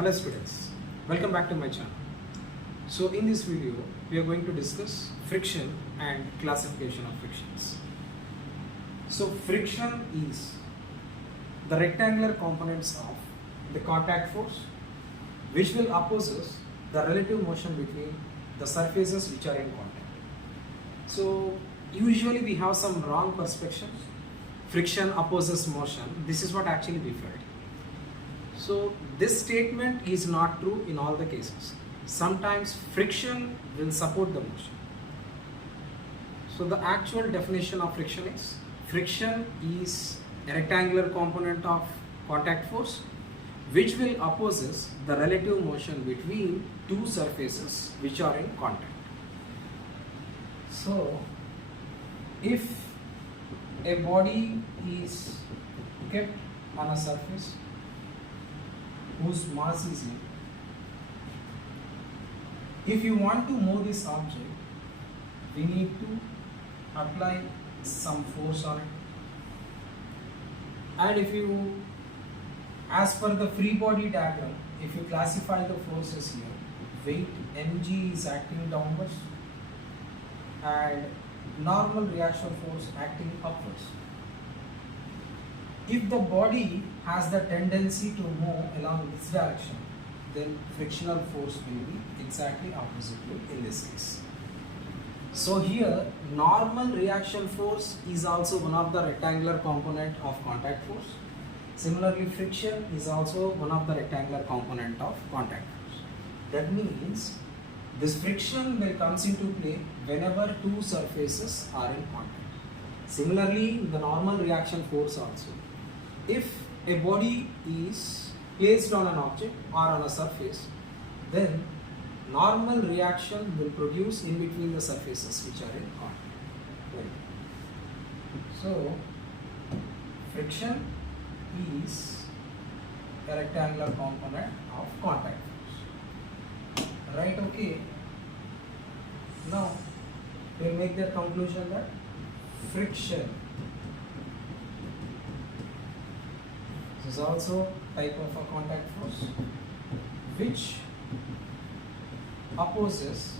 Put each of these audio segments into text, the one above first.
Hello students, welcome back to my channel. So in this video we are going to discuss friction and classification of frictions. So friction is the rectangular components of the contact force which will opposes the relative motion between the surfaces which are in contact. So usually we have some wrong perception. Friction opposes motion. This is what actually we felt. So this statement is not true in all the cases. Sometimes friction will support the motion. So the actual definition of friction is a rectangular component of contact force which will opposes the relative motion between two surfaces which are in contact. So if a body is kept on a surface whose mass is m, if you want to move this object, we need to apply some force on it. And if you, as per the free body diagram, if you classify the forces here, weight mg is acting downwards and normal reaction force acting upwards. If the body has the tendency to move along this direction, then frictional force will be exactly opposite in this case. So here normal reaction force is also one of the rectangular component of contact force. Similarly, friction is also one of the rectangular component of contact force. That means this friction will comes into play whenever two surfaces are in contact. Similarly, the normal reaction force also. If a body is placed on an object or on a surface, then normal reaction will produce in between the surfaces which are in contact. Right. So friction is a rectangular component of contact force. Right, okay. Now we'll make the conclusion that friction is also type of a contact force which opposes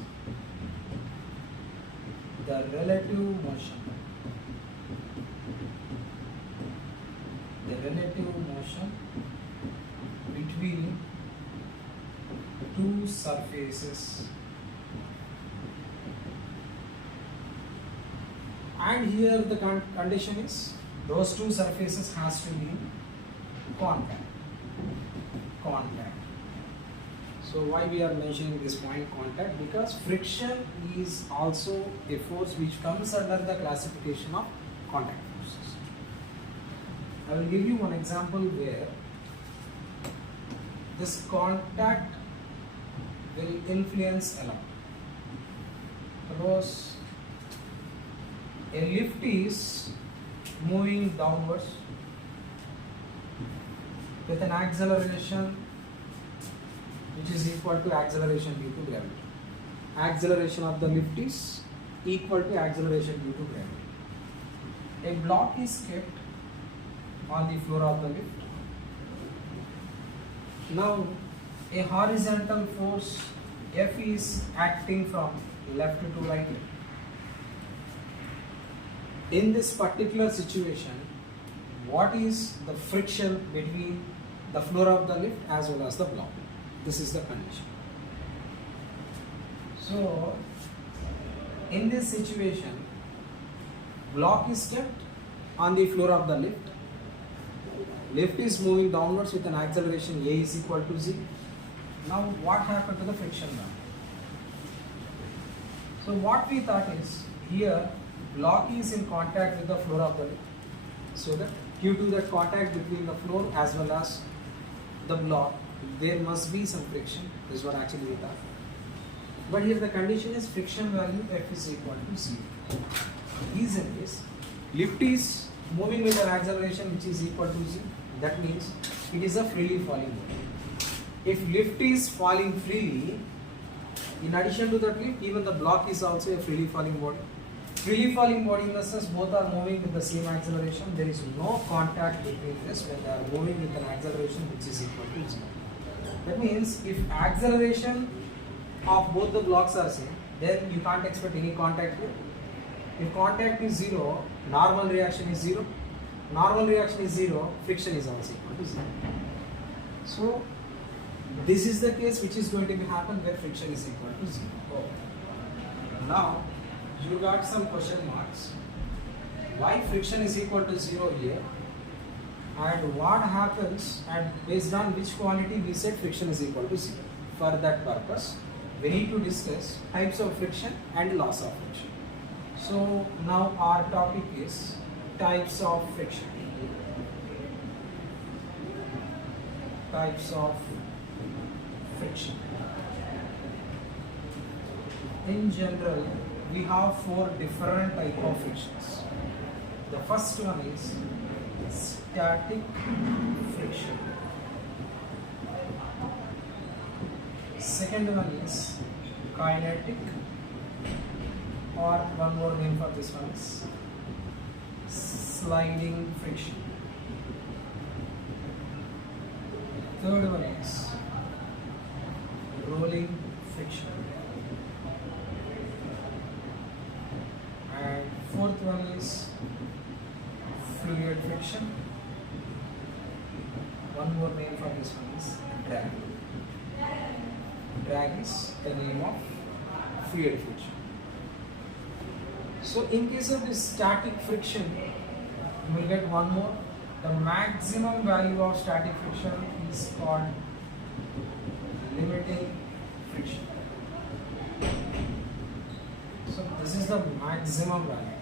the relative motion between two surfaces, and here the condition is those two surfaces has to be in contact. So why we are mentioning this point contact? Because friction is also a force which comes under the classification of contact forces. I will give you one example where this contact will influence a lot. Suppose a lift is moving downwards with an acceleration which is equal to acceleration due to gravity. Acceleration of the lift is equal to acceleration due to gravity. A block is kept on the floor of the lift. Now a horizontal force F is acting from left to right. In this particular situation, what is the friction between the floor of the lift as well as the block? This is the condition. So in this situation, block is kept on the floor of the lift. Lift is moving downwards with an acceleration A is equal to Z. Now what happened to the friction now? So what we thought is, here block is in contact with the floor of the lift. So that due to the contact between the floor as well as the block, there must be some friction. This is what actually we thought. But here the condition is friction value F is equal to 0. Reason is lift is moving with an acceleration which is equal to 0. That means it is a freely falling body. If lift is falling freely, in addition to that lift, even the block is also a freely falling body. Freely falling body in the sense both are moving with the same acceleration. There is no contact between this when they are moving with an acceleration which is equal to 0. That means if acceleration of both the blocks are same, then you can't expect any contact here. If contact is 0, normal reaction is 0. Normal reaction is 0, friction is also equal to 0. So this is the case which is going to be happen where friction is equal to 0. Oh. Now you got some question marks. Why friction is equal to 0 here? And what happens, and based on which quantity we said friction is equal to 0. For that purpose, we need to discuss types of friction and loss of friction. So now our topic is types of friction. Types of friction. In general, we have 4 different types of frictions. The first one is static friction. Second one is kinetic, or one more name for this one is sliding friction. Third one is rolling friction. And fourth one is fluid friction. One more name for this one is drag. Drag is the name of fluid friction. So in case of this static friction, you will get one more. The maximum value of static friction is called limiting friction. So this is the maximum value.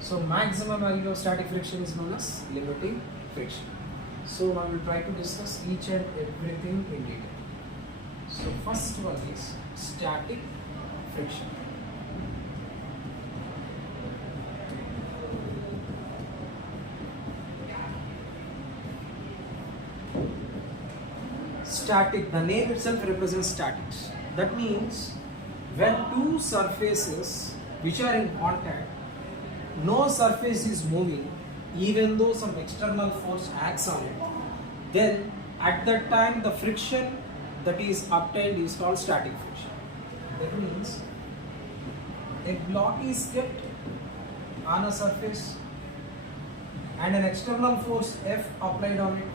So maximum value of static friction is known as limiting friction. So now we will try to discuss each and everything in detail. So first one is static friction. Static, the name itself represents statics. That means when two surfaces which are in contact, no surface is moving even though some external force acts on it, then at that time the friction that is obtained is called static friction. That means a block is kept on a surface and an external force F applied on it,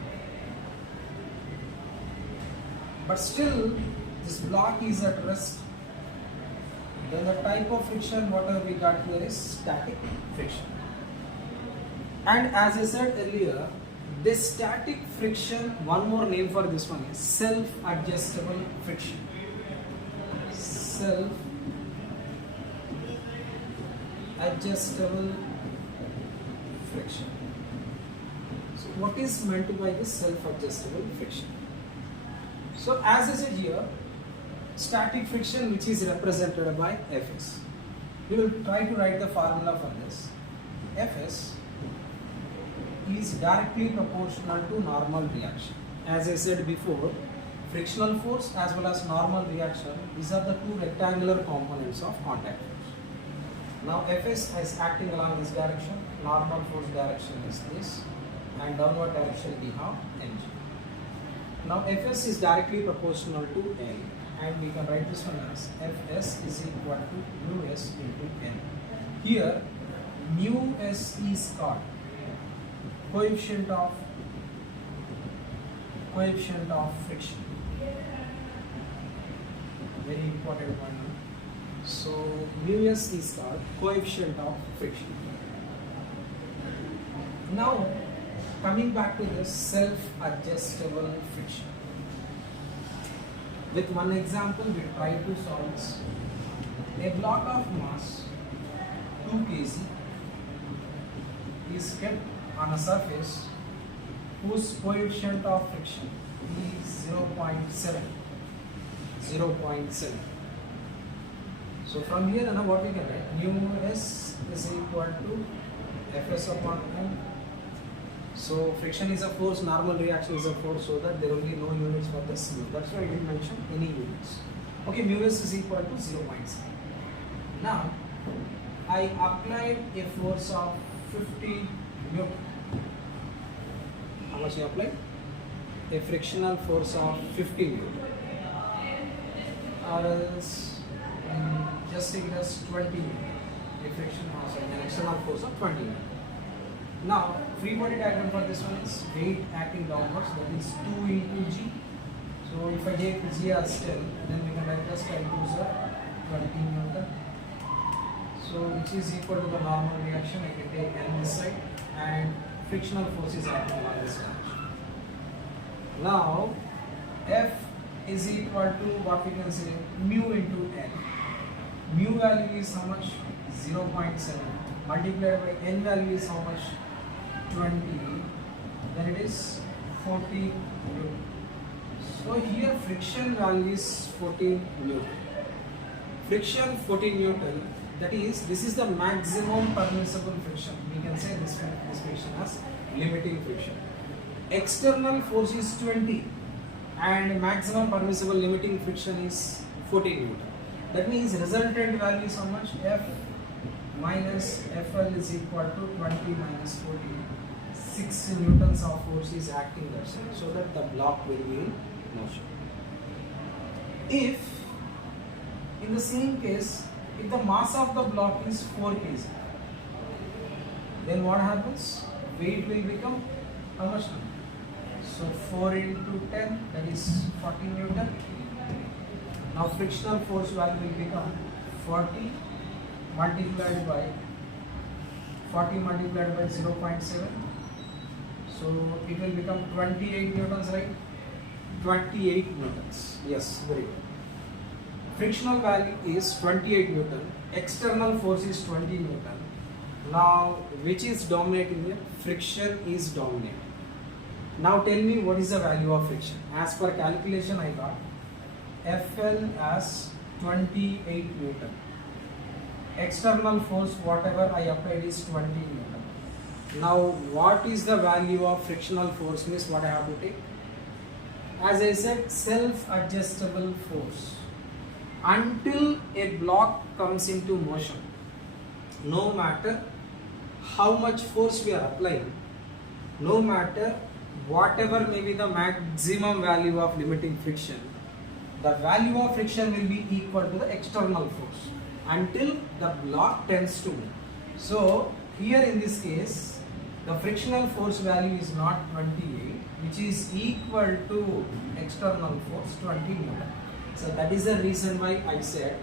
but still this block is at rest, then the type of friction whatever we got here is static friction. And as I said earlier, this static friction, one more name for this one is self-adjustable friction. Self-adjustable friction. So what is meant by this self-adjustable friction? So as I said here, static friction which is represented by Fs. We will try to write the formula for this. Fs is directly proportional to normal reaction. As I said before, frictional force as well as normal reaction, these are the two rectangular components of contact force. Now Fs is acting along this direction, normal force direction is this, and downward direction we have mg. Now Fs is directly proportional to L, and we can write this one as Fs is equal to mu s into N. Here mu s is called coefficient of friction. Very important one. So mu s is called coefficient of friction. Now coming back to this self-adjustable friction. With one example we try to solve this. A block of mass 2 kg is kept on a surface whose coefficient of friction is 0.7. So from here now what we can write, mu s is equal to Fs upon M. So friction is a force, normal reaction is a force, so that there will be no units for this mu. That's why I didn't mention any units. Okay, mu s is equal to 0.7. Now I applied a force of 50 Newton. How much I applied? a frictional force of 50 Newton, or else just take it as 20 Newton. A friction has an external force of 20 Newton. Now, free body diagram for this one is weight acting downwards, that is 2 into G. So if I take G as 10, then we can write as 10 to 20 Newton. So which is equal to the normal reaction. I can take N this side, and frictional force is acting on this direction. Now F is equal to what we can say mu into N. Mu value is how much? 0.7 multiplied by N value is how much? 20. Then it is 40 Newton. So here friction value is 14 Newton. Friction 14 Newton. That is, this is the maximum permissible friction. We can say this friction as limiting friction. External force is 20 and maximum permissible limiting friction is 14 Newton. That means resultant value is how much? F minus FL is equal to 20 minus 40. 6 newtons of force is acting that side, so that the block will be in motion. If in the same case, if the mass of the block is 4 kg, then what happens? Weight will become how much now? So 4 into 10, that is 40 Newton. Now frictional force value will become 40 multiplied by 0.7. So it will become 28 newtons, right? 28 newtons. Yes, very good. Frictional value is 28 Newton. External force is 20 Newton. Now, which is dominating here? Friction is dominating. Now tell me what is the value of friction. As per calculation I got FL as 28 Newton. External force whatever I applied is 20 Newton. Now what is the value of frictional force means what I have to take? As I said, self-adjustable force. Until a block comes into motion, no matter how much force we are applying, no matter whatever may be the maximum value of limiting friction, the value of friction will be equal to the external force until the block tends to move. So here in this case, the frictional force value is not 28, which is equal to external force 20 Newton. So that is the reason why I said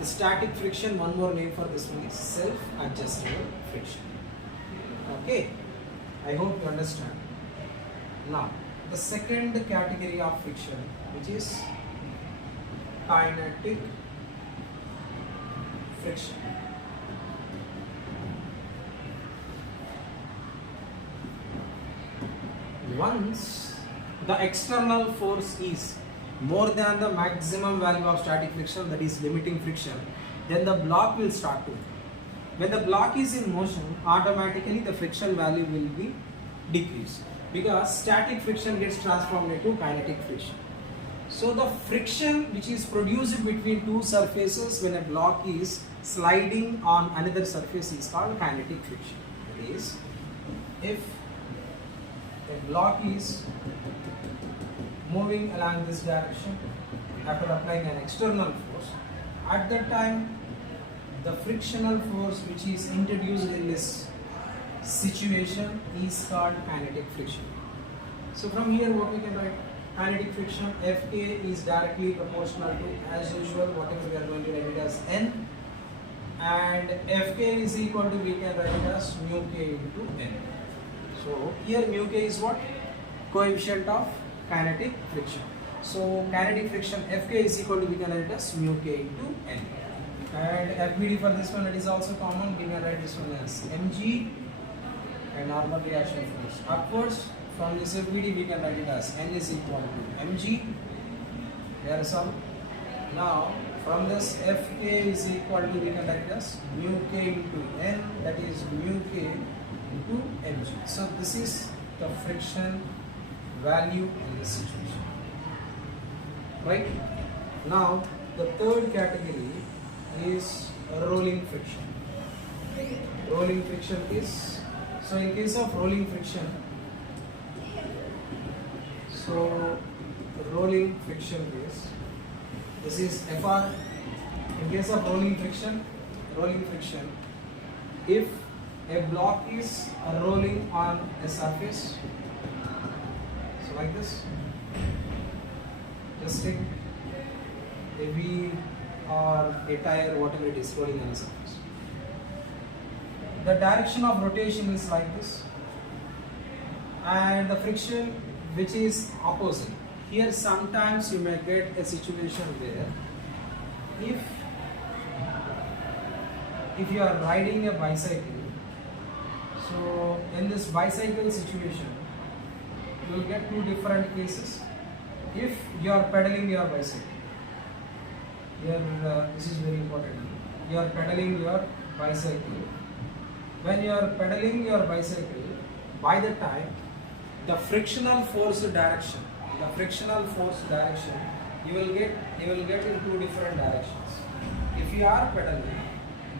the static friction, one more name for this one is self-adjustable friction. Okay, I hope you understand. Now, the second category of friction, which is kinetic friction. Once the external force is more than the maximum value of static friction, that is limiting friction, then the block will start to move. When the block is in motion, automatically the friction value will be decreased because static friction gets transformed into kinetic friction. So the friction which is produced between two surfaces when a block is sliding on another surface is called kinetic friction. That is, if a block is moving along this direction after applying an external force, at that time the frictional force which is introduced in this situation is called kinetic friction. So from here what we can write? Kinetic friction Fk is directly proportional to, as usual, whatever we are going to write it as N, and Fk is equal to, we can write it as mu k into N. So here mu k is what? Coefficient of kinetic friction. So kinetic friction Fk is equal to, we can write as mu k into N. And FBD for this one, it is also common, we can write this one as mg, and normal reaction force upwards. From this FBD we can write it as N is equal to mg. There are some. Now from this Fk is equal to, we can write it as mu k into N, that is mu k into mg. So this is the friction value in this situation. Right? Now the third category is rolling friction. Rolling friction is, so in case of rolling friction, So rolling friction base. This is Fr. In case of rolling friction, if a block is rolling on a surface, so like this, just take a wheel or a tire, whatever it is, rolling on a surface. The direction of rotation is like this, and the friction which is opposite. Here sometimes you may get a situation where if you are riding a bicycle, so in this bicycle situation you will get two different cases. If you are pedaling your bicycle, here this is very important, you are pedaling your bicycle. When you are pedaling your bicycle, by the time the frictional force direction, you will get in two different directions. If you are pedaling,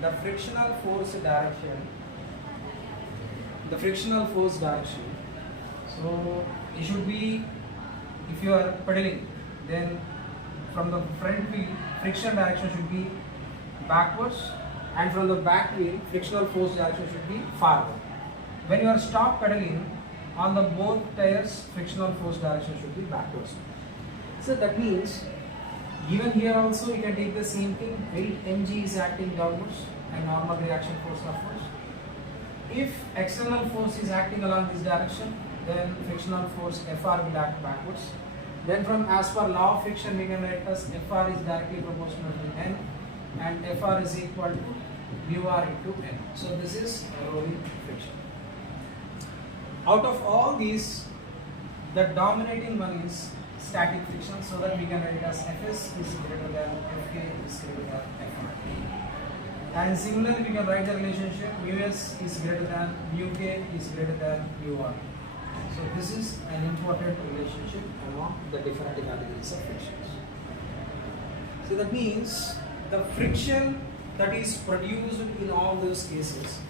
the frictional force direction, so it should be, if you are pedaling, then from the front wheel friction direction should be backwards, and from the back wheel frictional force direction should be forward. When you are stop pedaling, on the both tires frictional force direction should be backwards. So that means even here also you can take the same thing. Weight mg is acting downwards and normal reaction force upwards. If external force is acting along this direction, then frictional force Fr will act backwards. Then from as per law of friction we can write as Fr is directly proportional to N, and Fr is equal to mu r into N. So this is rolling friction. Out of all these, the dominating one is static friction, so that we can write as Fs is greater than Fk is greater than Fr. And similarly we can write the relationship Mus is greater than Mk is greater than Mr. So this is an important relationship among the different categories of frictions. So that means the friction that is produced in all those cases,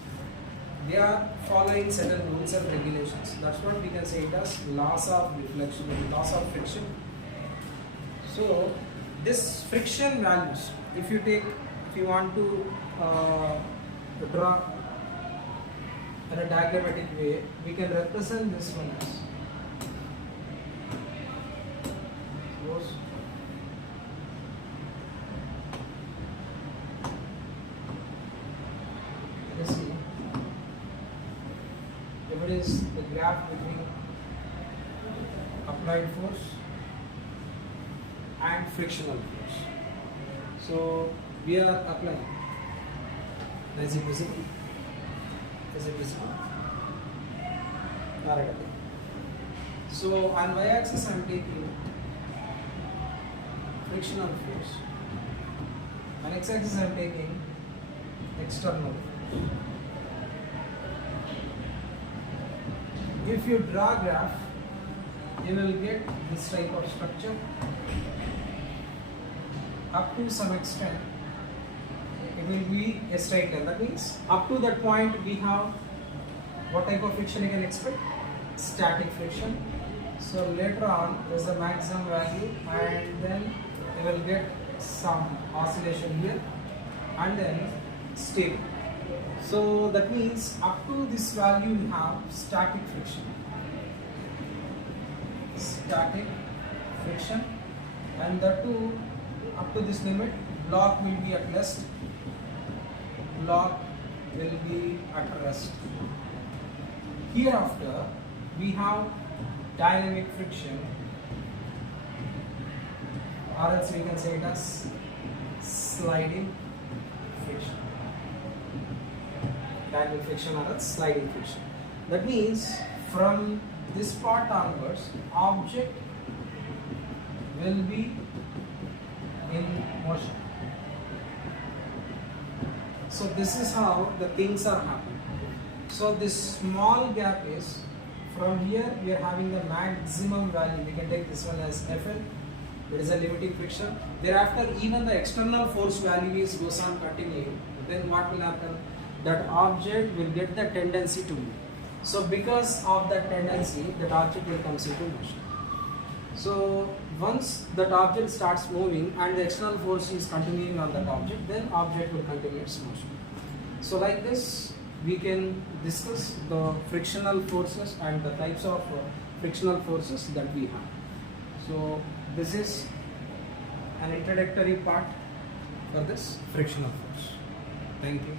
they are following certain rules and regulations. That's what we can say it as laws of deflection, laws of friction. So this friction values, if you want to draw in a diagrammatic way, we can represent this one as, suppose let's see, if it is the graph between applied force and frictional force. So we are applying. Is it visible? Is it visible? Alright. So on y-axis I am taking frictional force. On x-axis I am taking external. If you draw graph, you will get this type of structure. Up to some extent, it will be a straight line. That means up to that point we have what type of friction you can expect? Static friction. So later on there is a maximum value, and then you will get some oscillation here, and then stable. So that means up to this value we have static friction. And that too, up to this limit, block will be at rest. Hereafter, we have dynamic friction, or else we can say it as sliding friction. Dynamic friction or else sliding friction. That means from this part onwards, object will be in motion. So this is how the things are happening. So this small gap is, from here we are having the maximum value. We can take this one as Fl. There is a limiting friction. Thereafter, even the external force value is goes on continuing. Then what will happen? That object will get the tendency to move. So because of that tendency, that object will comes into motion. So once that object starts moving and the external force is continuing on that object, then object will continue its motion. So like this, we can discuss the frictional forces and the types of frictional forces that we have. So this is an introductory part for this frictional force. Thank you.